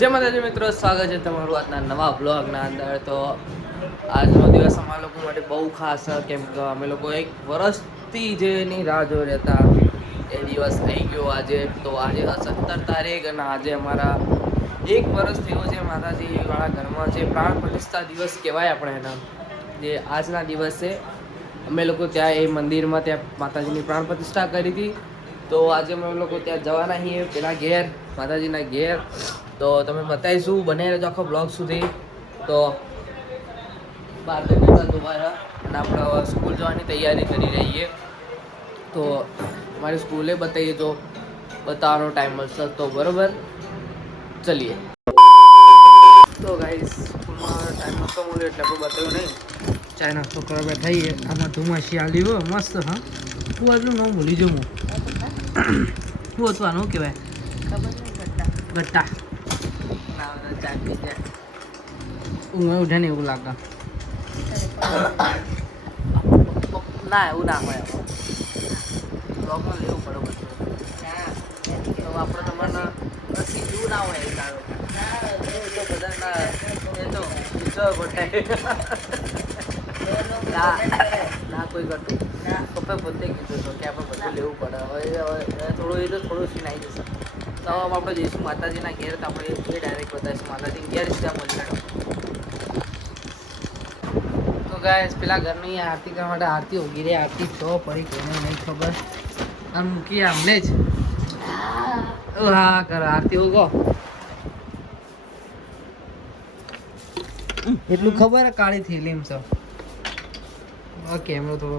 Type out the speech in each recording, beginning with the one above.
જય માતાજી મિત્રો, સ્વાગત છે તમારું આજના નવા બ્લોગના અંદર. તો આજનો દિવસ અમારા લોકો માટે બહુ ખાસ છે, કેમ કે અમે લોકો એક વર્ષથી જેની રાહ જોઈ રહેતા એ દિવસ થઈ ગયો આજે. તો આજે 17 તારીખ અને આજે અમારા એક વર્ષ થયો છે માતાજી વાળા ઘરમાં, જે પ્રાણ પ્રતિષ્ઠા દિવસ કહેવાય આપણે એના. જે આજના દિવસે અમે લોકો ત્યાં એ મંદિરમાં ત્યાં માતાજીની પ્રાણ પ્રતિષ્ઠા કરી હતી. તો આજે અમે લોકો ત્યાં જવાના છીએ પેલા ઘેર, માતાજીના ઘેર. તો તમે બતાવીશું, બને રહેજો આખો બ્લોગ સુધી. તો બાર તો કપડા ધોવાયા અને આપણે હવે સ્કૂલ જવાની તૈયારી કરી રહીએ. તો મારી સ્કૂલે બતાવીએ તો બતાવવાનો ટાઈમ મળશે તો બરાબર. ચલીએ. તો ગાઈસ સ્કૂલમાં ટાઈમ નહોતો મળ્યો એટલે આપણે બતાવ્યું નહીં. ચાય નાસ્તો કરવા બેઠાઈએ. આમાં ધુમાશી આલી હો મસ્ત. હા હું એટલું ન ભૂલી જઉં. શું હતું આનું કહેવાય? ગટ્ટા. ઊંઘ ઉઠે ને એવું લાગે. ના એવું ના હોય. બ્લોગમાં લેવું પડે બધું. તો આપણે તમારે પછી જેવું ના હોય તારો તો બધા એ તો ના કોઈ કરતું. પપ્પા પોતે કીધું હતું કે આપણે બધું લેવું પડે. હવે થોડું એ તો થોડું સીન આવી જશે. તો આપણે જઈશું માતાજીના ઘેર. તો આપણે એ ડાયરેક્ટ બતાવીશું માતાજીના ઘેર સીધા મળી. તો ગાઈસ પેલા ઘરની આરતી કરવા માટે આરતી ઉગી રહી. આરતી તો પડી કોઈને નહીં ખબર. આમ મૂકી અમને જ. હા કરો આરતી ઉગો. એટલું ખબર કાળી થેલી છે. કેમેરો થોડો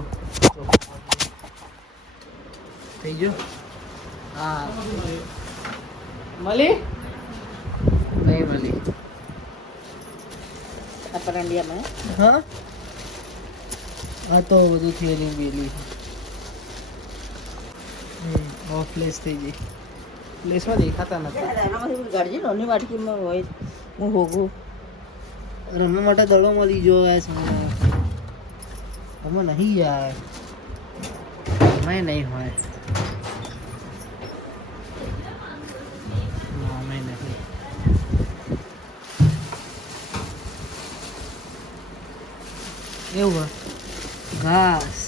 થઈ ગયો. હા મળી નહીં મળી. હા આ તો બધું થેલી બેલી ઓફ પ્લેસ થઈ ગઈ. પ્લેસમાં દેખાતા નથી. રમવા માટે દડો મળી ગયો. આમાં નહીં યાર, અમે નહીં હોય. અમે નહીં. એવું ઘાસ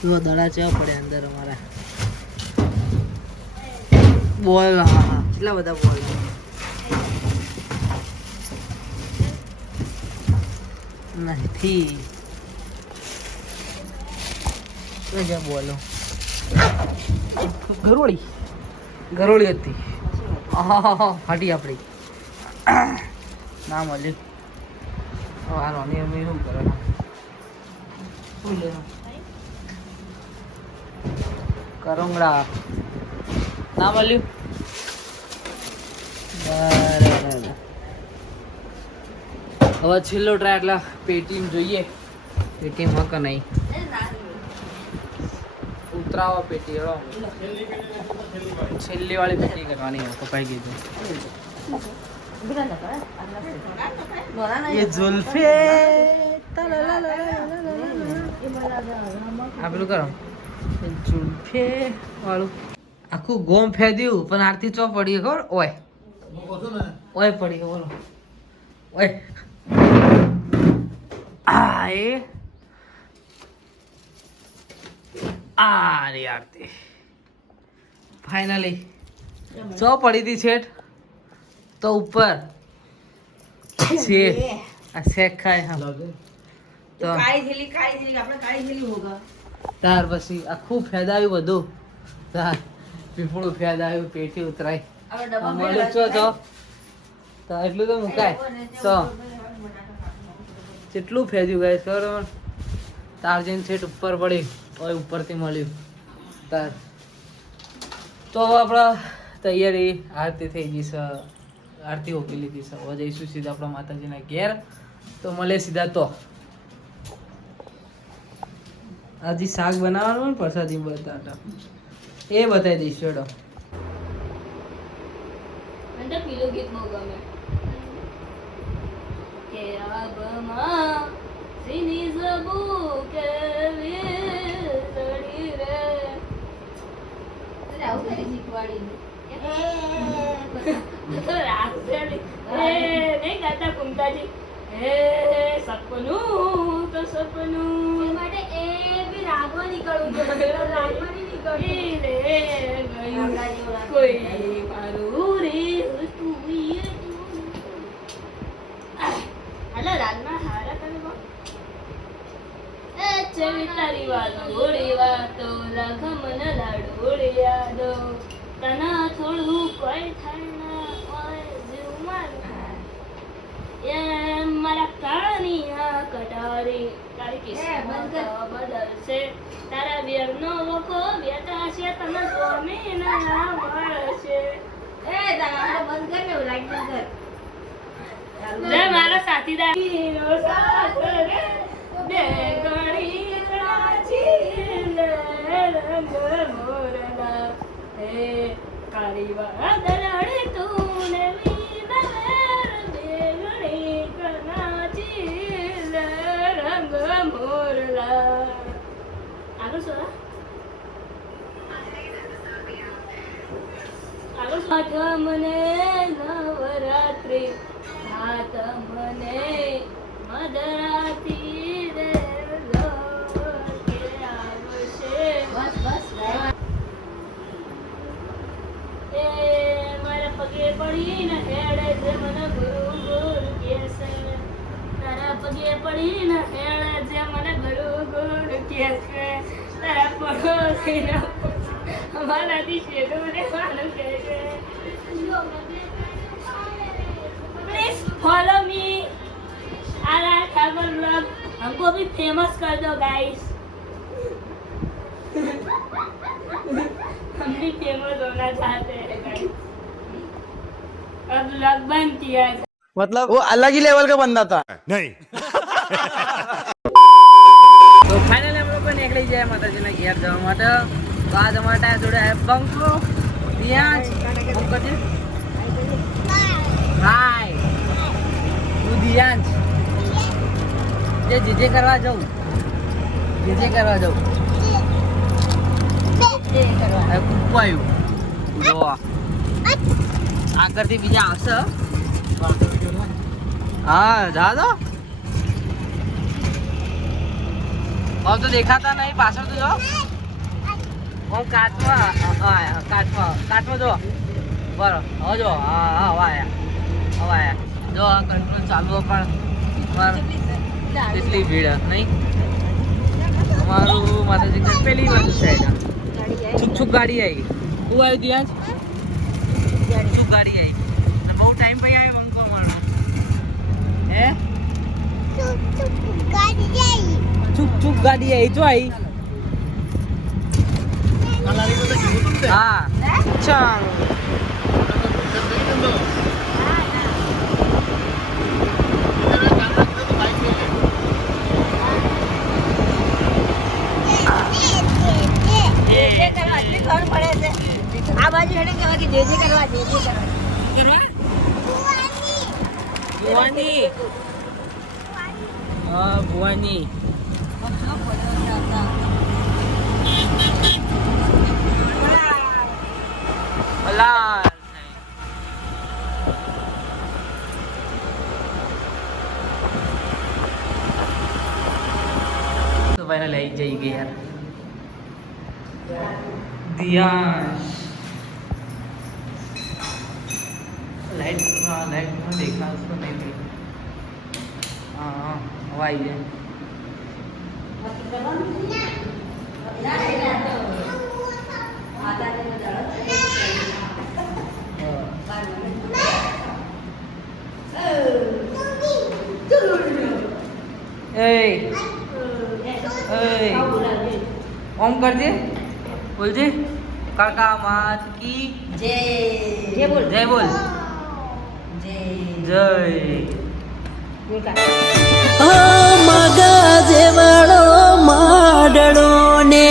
તો દડા ચેવા પડે અંદર અમારા. બોલ. હા કેટલા બધા બોલ. નથી બોલો. ગરોળી હતી. ફાટી આપણી ના મળ્યું. હાલવાની અમે શું કરે કરંગડા ના મળ્યું. બરાબર. હવે છેલ્લો ટ્રાય એટલે પેટીમ જોઈએ. પેટીમાં કે નહીં ઉતરાવો પેટી. છેલ્લી વાળી પેટી કરવાની પપ્પાએ કીધું. ये जुल्फे આ પેલું કરો जुल्फे વાળું આખું ગોમ ફેદ્યું પણ આરતી ચો પડી ખબર. ઓય પડી બોલો. ઓય આ એ રે આરતી ફાઇનલી ચો પડી હતી છેટ તો ઉપર છે. આ શેક ખાય. હા તો ત્યાર પછી આખું ફેદાયું બધું. તાર પીપળું ફેદાયું, પેટી ઉતરાય. તો એટલું તો મુકાય. તો કેટલું ફેદ્યું ગાય સર. તાર જઈને છેટ ઉપર પડી હોય, ઉપરથી મળ્યું તાર. તો હવે આપણા તૈયારી આરતી થઈ ગઈ છે. આરતી ઓકી લીધી છે. હવે જઈશું સીધા આપણા માતાજીના ઘેર. તો મળે સીધા. તો હજી શાક બનાવવાનું ને પ્રસાદી બતાવતા એ બતાવી દઈશું. એડો ગીત બહુ ગમે કે સીની સબુ કે લડી રે. આવું કરી શીખવાડી તો રાત ગાતા ઘૂમતાજી હે સપનું તો સપનું એ માટે એ બી રાગમાં નીકળવું જોઈએ રાગમાં નહીં નીકળવું કોઈ મારું રે તું હાલો રાગમાં હારા તમે એ ચવી તારી વાતો લાખ મન લાડોળી યાદો તના થોડું કોઈ થાય ના ઓય જીવમાં એ મારા કાળની આ કટારી તારી કિસ્મત બદલશે તારા વેરનો વખો બેટા છે તને સ્વામી ના મળશે એ દાદા બંધ કર ને લાઈટ બંધ કર જય મારા સાથીદાર નો સાથ રે બે ગણી રાજી રંગ મોરલા હે કાળી વાદળે તું ને વીનવેર બે ગણી કનાચી રંગ મોરલા આગળ સોરા મને નવરાત્રી હાથ મને મદરાતી રે કે આવશે બસ બસ એ મારા પગે પડીને હેડે છે મને ગુરુ ગુરુ કહેશે તારા પગે પડીને હેડે છે મને ગુરુ ગુરુ કહેશે તારા પડોશીનો અમારાથી શેડું ને માનું કહે છે please follow me Arrah travel vlog हमको भी फेमस कर दो गाइस हम भी फेमस होना चाहते हैं गाइस अब व्लॉग बंद किया है मतलब वो अलग ही लेवल का बंदा था नहीं તો ફાઇનલી અમે લોકો નીકળી જાય માતાજીના ઘેર જવા માટે તો આજ અમારા જોડે બંકો ત્યાં હું કરજે હાય હું દિયાંશ જે કરવા જાઉં જે કરવા જાઉં કૂપાયું જો આગળથી બીજા આવશે હા જા દો હવે તો દેખાતા નહીં પાછળ તો જો હું કાચમાં જો બરો હવે જો હા હવે આયા જો આ કંટ્રોલ ચાલુ પણ કેટલી ભીડ નહીં અમારું માતાજી પેલી બાજુ સાઈડ છુક ગાડી આવી તું આવ્યું ત્યાં જ છુક ગાડી આવી બહુ ટાઈમ પછી આવ્યો મંકો અમારો હે છુક ગાડી આવી જો આવી હા ચાલ આ બાજુ હેડે કહેવા કે જે કરવા ભુવાની હા ભુવાની અલા તો ભાઈને લઈ જઈ ગઈ યાર દિયાંશ લાઈટ દેખાશ તો નહીં થઈ હા હવે આવી જાય ઓમ કરજે બોલજે કાકા માત કી જય બોલ જય બોલ જય મગા જેવાળો માડળો ને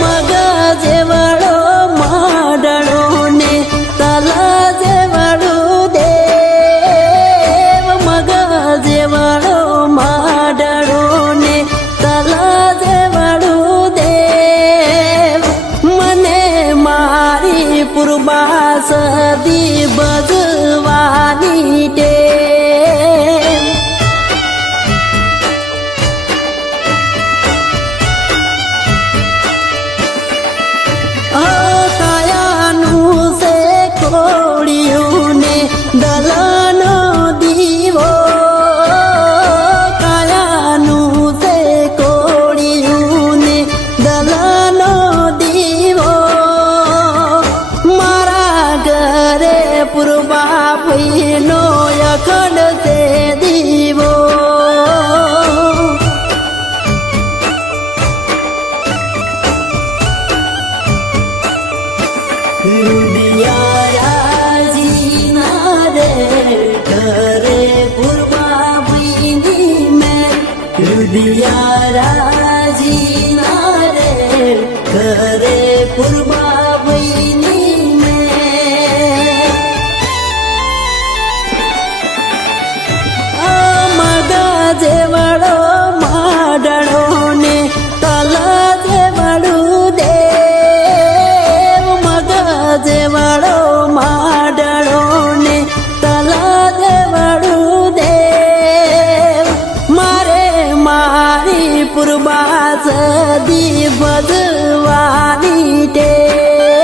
મગા જેવાળો માડળો ને તલા જેવાળું દેવ મગા જેવાળો માડળો ને તલા જેવાળું દેવ મને મારી પૂર્વા સદી ભજવાની ટેવ કાયાનું છે કોળિયું ને દલનો દીવો કાયાનું છે કોળિયું ને દલનો દીવો મારા ઘરે પૂર્વા ભઈનો અખંડ છે દીવો રુદિયારાજીના રે ઘરે પૂર્વા ભઈની મેં રુદિયારાજીના રે ઘરે પૂર્વા ભઈની મેં મગા જેવડો માડળો ને તલા જેવડું દેવ મગા જેવડો માડળો ને તલા જેવડું દેવ મારે મારી પૂર્વા સદી ભજવાની ટેવ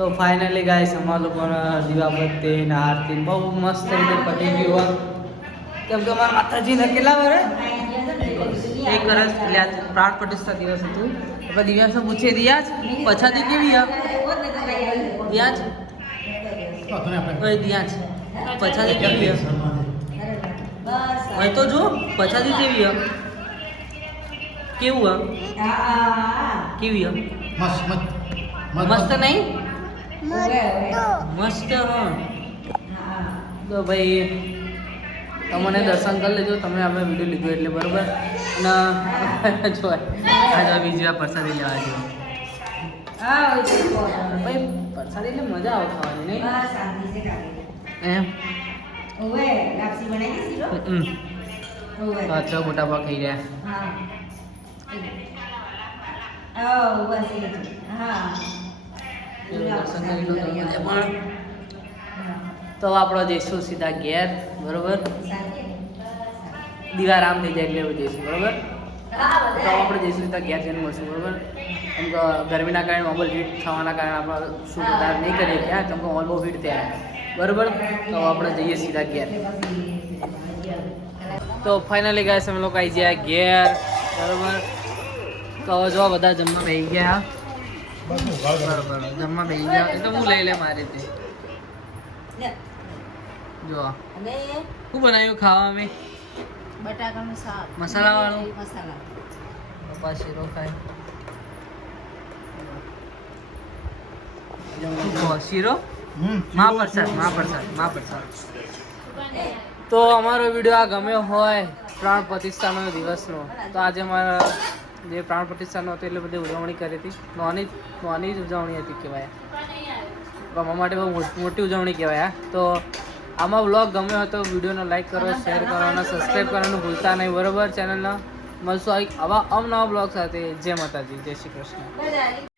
તો ફાઇનલી ગાઈસ અમારા લોકોના દીવાબત્તી ને આરતી બહુ મસ્ત રીતે પતી ગયું હોય કેમ કે અમારા માતાજીને કેટલા વર્ષ 1 વર્ષ એટલે આજ પ્રાણ પ્રતિષ્ઠા દિવસ હતું આપણે દિવ્યાંશ પૂછીએ દિયાજ પછાડી કેવી હે દિયાજ ઓય દિયાજ પછાડી કેવી હે હોય તો જો પછાડી કેવી હે કેવું હે કેવી હે મસ્ત નહીં મસ્ત હા તો ભાઈ તમને દર્શન કરી લેજો તમે આપણે વિડીયો લીધો એટલે બરોબર અને જો આજે બીજી વાર પ્રસાદી લેવા જો ભાઈ પ્રસાદી એટલે મજા આવે ખાવાની નહીં એમ પાછો મોટા પા ખાઈ રહ્યા દર્શન કરી લો તમે પણ તો આપણો જઈશું સીધા ઘેર બરોબર દિવારામ થઈ જાય એટલે જઈશું બરોબર તો આપણે જઈશું સીધા ઘેર જઈને મળશું બરોબર કેમ કે ગરમીના કારણે મોબાઈલ હીટ થવાના કારણે આપણે શૂટ વધારે નહીં કરીએ ત્યાં કેમ કે મોબાઈલ બહુ હીટ થયા બરોબર તો આપણે જઈએ સીધા ઘેર તો ફાઇનલી ગાઈસ અમે લોકો આવી ગયા ઘેર બરોબર તો જો બધા જમવા બેસી ગયા બરોબર જમવા બેસી ગયા એ તો હું લઈ લે મારી રીતે જો શું બનાવ્યું ખાવા મેં બટાકાનું શાક મસાલા વાળું મસાલા પપ્પા શીરો ખાય શીરો મહાપ્રસાદ તો અમારો વિડીયો આ ગમ્યો હોય પ્રાણ પ્રતિષ્ઠાનો દિવસનો તો આજે અમારા જે પ્રાણ પ્રતિષ્ઠાનો હતો એટલે બધી ઉજવણી કરી હતી નાની જ ઉજવણી હતી કહેવાય અમારા માટે બહુ મોટી ઉજવણી કહેવાય તો આમાં વ્લોગ ગમ્યો હોય તો વિડીયોને લાઈક કરો શેર કરો અને સબસ્ક્રાઈબ કરવાનું ભૂલતા નહીં બરોબર ચેનલના મળશું આવા અવનવા બ્લોગ સાથે જય માતાજી જય શ્રી કૃષ્ણ